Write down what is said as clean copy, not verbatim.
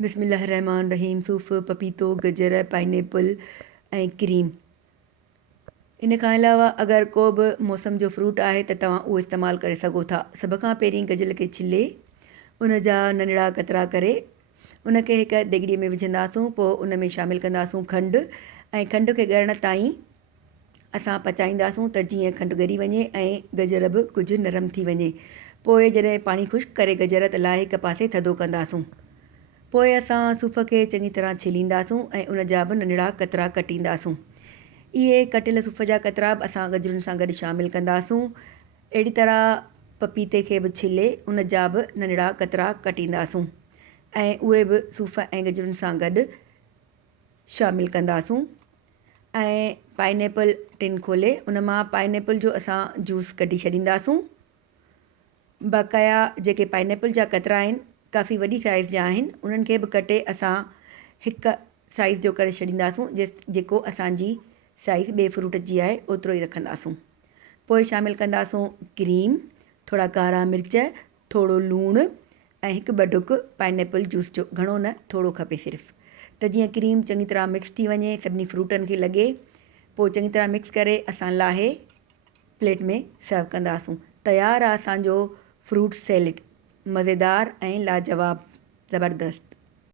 बिस्मिल्लाहिर्रहमानिर्रहीम। सूफ़, पपीतो, गजर, पाइनएप्पल ऐं क्रीम। इन खां अलावा अगरि को बि मौसम जो फ्रूट आहे त तव्हां उहो इस्तेमालु करे सघो था। सभ खां पहिरीं गजल खे छिले उन जा नंढड़ा कतरा करे उनखे हिकु देगिड़ीअ में विझंदासूं। पोइ उन में शामिलु कंदासूं खंडु ऐं खंड खे ॻरण ताईं असां पचाईंदासूं त जीअं खंडु ॻरी वञे ऐं गजर बि कुझु नरम थी वञे। पोइ जॾहिं पाणी ख़ुश्क करे गजर त लाहे हिकु पासे थधो कंदासूं। पोइ असां सूफ़ खे चङी तरह छिलींदासूं ऐं उन जा बि नंढड़ा कतरा कटींदासूं। इहे कटियल सूफ़ जा कतरा बि असां गजरुनि सां गॾु शामिलु कंदासूं। अहिड़ी तरह पपीते खे बि छिले उन जा बि नंढड़ा कतरा कटींदासूं ऐं उहे बि सूफ़ ऐं गजरुनि सां गॾु शामिलु कंदासूं। ऐं पाइनएप्पल टिन खोले उन मां पाइनएप्पल जो असां जूस कढी छॾींदासूं। बक़ाया जेके पाइनएप्पल जा कतरा आहिनि काफ़ी वॾी साइज़ जा आहिनि, उन्हनि खे बि कटे असां हिकु साइज़ जो करे छॾींदासूं जेको असांजी साइज़ ॿिए फ्रूट जी आहे ओतिरो ई रखंदासूं। पोइ शामिलु कंदासूं क्रीम, थोरा कारा मिर्च, थोरो लूणु ऐं हिकु ॿ ढुक पाइनएप्पल जूस जो, घणो न थोरो खपे सिर्फ़ु, त जीअं क्रीम चङी तरह मिक्स थी वञे, सभिनी फ्रूटनि खे लॻे। पोइ चङी तरह मिक्स करे असां लाहे प्लेट में सर्व कंदासूं। तयारु आहे असांजो फ्रूट सैलेड, मज़ेदार ऐं लाजवाब, ज़बरदस्त।